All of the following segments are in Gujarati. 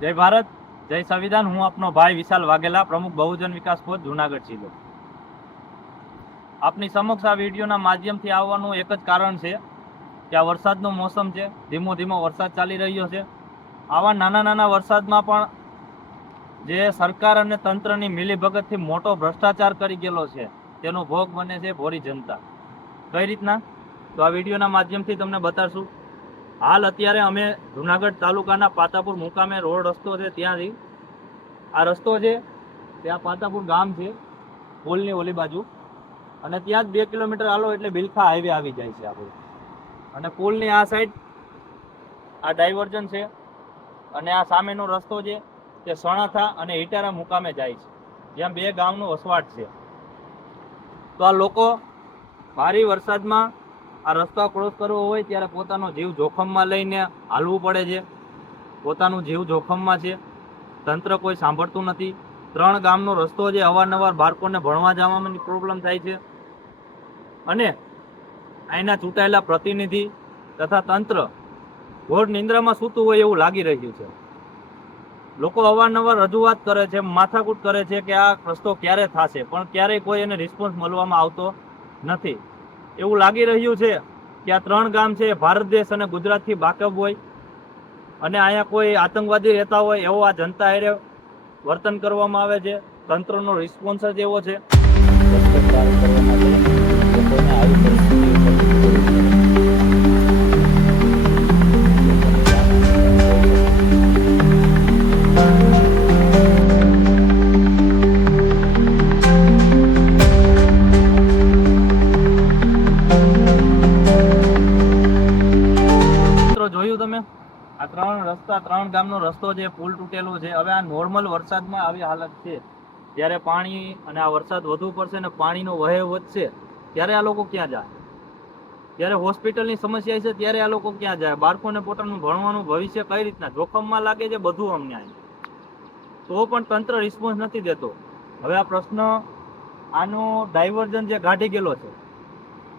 જય ભારત, જય સંવિધાન. હું આપનો ભાઈ વિશાલ વાઘેલા, પ્રમુખ બહુજન વિકાસ પંચ જુનાગઢ જિલ્લો. આપની સમક્ષ આ વિડીયોના માધ્યમથી આવવાનું એક જ કારણ છે કે આ વરસાદનો મોસમ છે. ધીમો ધીમો વરસાદ ચાલી રહ્યો છે. આવા નાના નાના વરસાદમાં પણ જે સરકાર અને તંત્રની મિલીભગતથી મોટો ભ્રષ્ટાચાર કરી ગયેલો છે, તેનો ભોગ બને છે ભોરી જનતા. કઈ રીતના? તો આ વિડીયોના માધ્યમથી તમને બતાડશું હાલ અત્યારે અમે જુનાગઢ તાલુકાના પાતાપુર મુકામે રોડ રસ્તો છે ત્યાંથી. આ રસ્તો છે, ત્યાં પાતાપુર ગામ છે પુલની ઓલી બાજુ. અને ત્યાં જ બે કિલોમીટર હાલો એટલે બિલખા હાઈવે આવી જાય છે આપણું અને પુલની આ સાઈડ આ ડાયવર્ઝન છે. અને આ સામેનો રસ્તો છે, તે સણાથા અને ઇટારા મુકામે જાય છે. જ્યાં બે ગામનો વસવાટ છે. તો આ લોકો ભારે વરસાદમાં આ રસ્તા ક્રોસ કરવો હોય ત્યારે પોતાનો જીવ જોખમમાં લઈને હાલવું પડે છે. પોતાનું જીવ જોખમમાં છે. તંત્ર કોઈ સાંભળતું નથી. ત્રણ ગામનો રસ્તો છે. અવારનવાર બાળકોને ભણવા જવામાં પ્રોબ્લેમ થાય છે. અને અહીંના ચૂંટાયેલા પ્રતિનિધિ તથા તંત્ર ઘોર નિંદ્રામાં સૂતું હોય એવું લાગી રહ્યું છે. લોકો અવારનવાર રજૂઆત કરે છે, માથાકૂટ કરે છે કે આ રસ્તો ક્યારે થશે? પણ ક્યારેય કોઈ એને રિસ્પોન્સ મળવામાં આવતો નથી. એવું લાગી રહ્યું છે કે આ ત્રણ ગામ છે, ભારત દેશ અને ગુજરાતથી બાકબ હોય. અને અહીંયા કોઈ આતંકવાદી રહેતા હોય એવો આ જનતા એરે વર્તન કરવામાં આવે છે. તંત્રનો રિસ્પોન્સ જ એવો છે. રસ્તા, ત્રણ ગામનો રસ્તો છે પુલ તૂટેલો છે, હવે આ નોર્મલ વરસાદમાં આવી હાલત છે. જ્યારે પાણી અને આ વરસાદ વધુ પડશે અને પાણીનો વહે વધશે, ત્યારે આ લોકો ક્યાં જાય? જ્યારે હોસ્પિટલની સમસ્યા છે, ત્યારે આ લોકો ક્યાં જાય? બાળકોને પોતાનું ભણવાનું ભવિષ્ય કઈ રીતના? જોખમમાં લાગે છે, બધું અમને આવી તો પણ તંત્ર રિસ્પોન્સ નથી દેતો. હવે આ પ્રશ્ન આનો ડાયવર્ઝન જે ગાઢી ગયેલો છે,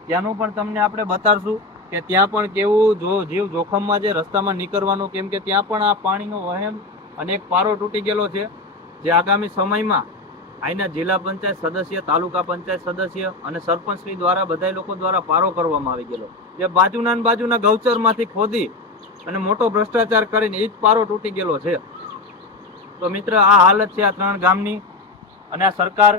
ત્યાંનું પણ તમને આપણે બતાડશું. કે ત્યાં પણ કેવું, જો જીવ જોખમમાં છે, રસ્તામાં નીકળવાનું, કેમ કે ત્યાં પણ આ પાણીનો વહેમ અને એક પારો તૂટી ગયેલો છે, જે આગામી સમયમાં અહીંના જિલ્લા પંચાયત સદસ્ય, તાલુકા પંચાયત સદસ્ય અને સરપંચશ્રી દ્વારા બધા લોકો દ્વારા પારો કરવામાં આવી ગયેલો. જે બાજુના બાજુના ગૌચરમાંથી ખોદી અને મોટો ભ્રષ્ટાચાર કરીને એ જ પારો તૂટી ગયેલો છે. તો મિત્ર, આ હાલત છે આ ત્રણ ગામની અને આ સરકાર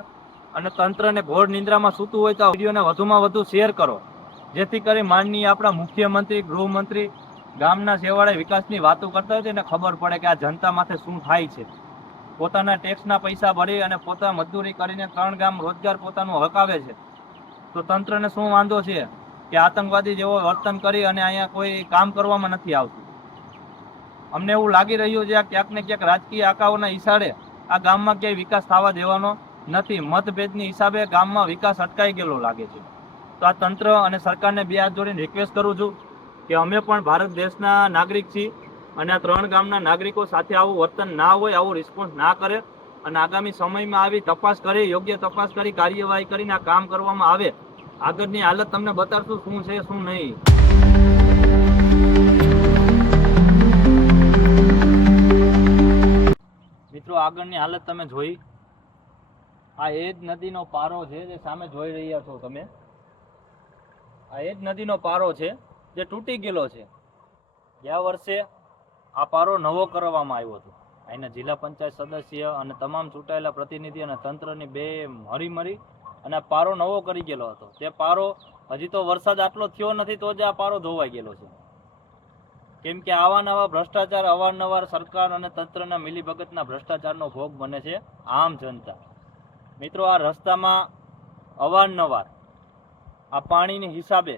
અને તંત્રને ઘોર નિંદ્રામાં સૂતું હોય તો આ વિડીયોને વધુમાં વધુ શેર કરો. જેથી કરી માનનીય આપણા મુખ્યમંત્રી, ગૃહમંત્રી ગામના સેવાળે વિકાસની વાતો કરતા હોય તો એને ખબર પડે કે આ જનતા માથે શું થાય છે. પોતાના ટેક્સના પૈસા ભરી અને પોતા મજદૂરી કરીને ત્રણ ગામ રોજગાર પોતાનું હકાવે છે. તો તંત્રને શું વાંધો છે? કે આતંકવાદી જેવો વર્તન કરી અને અહીંયા કોઈ કામ કરવામાં નથી આવતું. અમને એવું લાગી રહ્યું છે આ ક્યાંક ને ક્યાંક રાજકીય આકાઓના ઈશારે આ ગામમાં ક્યાંય વિકાસ થવા દેવાનો નથી. મતભેદની હિસાબે ગામમાં વિકાસ અટકાઈ ગયેલો લાગે છે. તો આ તંત્ર અને સરકારને બે હાથ જોડીને રિક્વેસ્ટ કરું છું કે અમે પણ ભારત દેશના નાગરિક છીએ અને આ ત્રણ ગામના નાગરિકો સાથે આવું વર્તન ના હોય, આવો રિસ્પોન્સ ના કરે અને આગામી સમયમાં આવી તપાસ કરી, યોગ્ય તપાસ કરી, કાર્યવાહી કરીને આ કામ કરવામાં આવે. આગળની હાલત તમને બતાવશું શું છે, શું નહીં. મિત્રો, આગળની હાલત તમે જોઈ. આ એ જ નદીનો પારો છે જે સામે જોઈ રહ્યા છો તમે. આ એ જ નદીનો પારો છે જે તૂટી ગયેલો છે. ગયા વર્ષે આ પારો નવો કરવામાં આવ્યો હતો. અહીંના જિલ્લા પંચાયત સદસ્ય અને તમામ ચૂંટાયેલા પ્રતિનિધિ અને તંત્રની બે મરી મરી અને પારો નવો કરી ગયેલો હતો. તે પારો હજી તો વરસાદ આટલો થયો નથી તો જ આ પારો ધોવાઈ ગયેલો છે. કેમ કે આવા નવા ભ્રષ્ટાચાર, અવારનવાર સરકાર અને તંત્રના મિલીભગતના ભ્રષ્ટાચારનો ભોગ બને છે આમ જનતા. મિત્રો, આ રસ્તામાં અવારનવાર આ પાણીની હિસાબે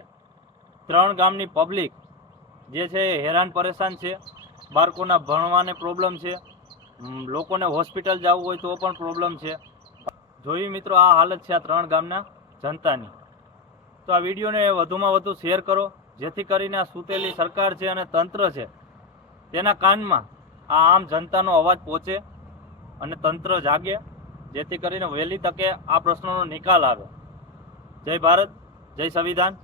ત્રણ ગામની પબ્લિક જે છે એ હેરાન પરેશાન છે. બાળકોના ભણવાને પ્રોબ્લેમ છે. લોકોને હોસ્પિટલ જવું હોય તો પણ પ્રોબ્લેમ છે. જોયું મિત્રો આ હાલત છે આ ત્રણ ગામના જનતાની. તો આ વિડીયોને વધુમાં વધુ શેર કરો, જેથી કરીને આ સૂતેલી સરકાર છે અને તંત્ર છે, તેના કાનમાં આ આમ જનતાનો અવાજ પહોંચે અને તંત્ર જાગે, જેથી કરીને વહેલી તકે આ પ્રશ્નોનો નિકાલ આવે. જય ભારત. જય સંવિધાન.